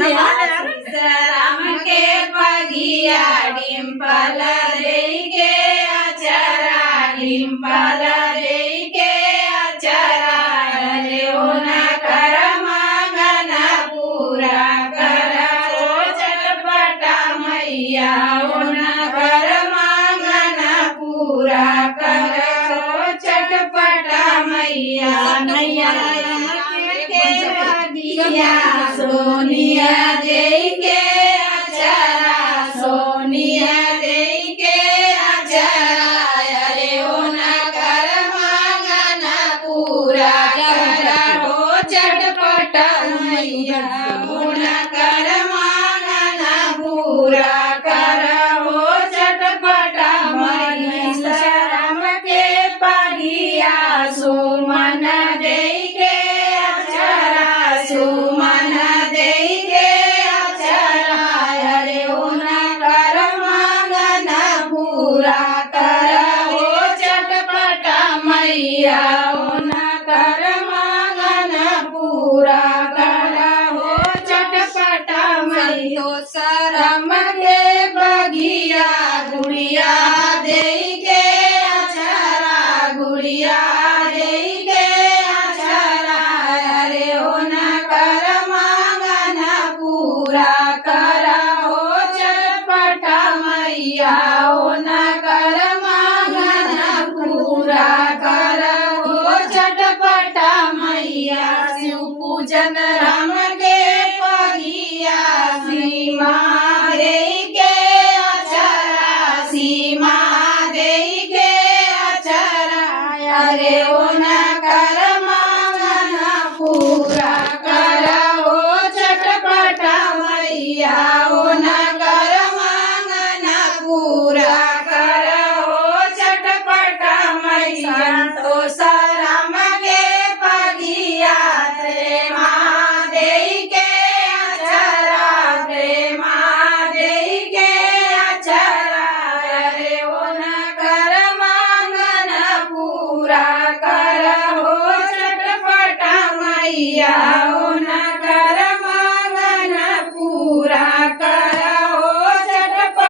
राम के पगिया डिम्पल रे के अचरा डिम्पल रे के अचरा रे ओना कर मगन पूरा कर ओ चटपटा मैया ओना कर मगन पूरा कर ओ चटपटा मैया नैया सोनिया दे के अचरा सोनिया दे के अचरा अरे ओना कर मगन पूरा कर हो चटपट मैया ओना कर मगन पूरा कर हो चटपट मैया राम के पगिया सुमन दे के अचरा सुमन दे के अचरा अरे ओना कर मगन पूरा कर हो चटपट मैया ओना कर मगन पूरा कर हो चटपट मैया शरम के बगिया गुड़िया दे के अचरा गुड़िया दे के अचरा अरे ओना कर मगन पूरा कर हो चटपट मैया ओना कर मगन पूरा कर हो चटपट मैया शिव पूजन राम के पगिया सीमा दे के अचरा सीमा दे के अचरा अरे ओना कर मगन पूरा कर हो चटपट मैया ओना कर मगन पूरा कर हो चटपट मैया संतोष राम के पगिया प्रेमा दे के अचरा प्रेमा दे के अचरा अरे ओना कर मगन पूरा कर हो चटपट मैया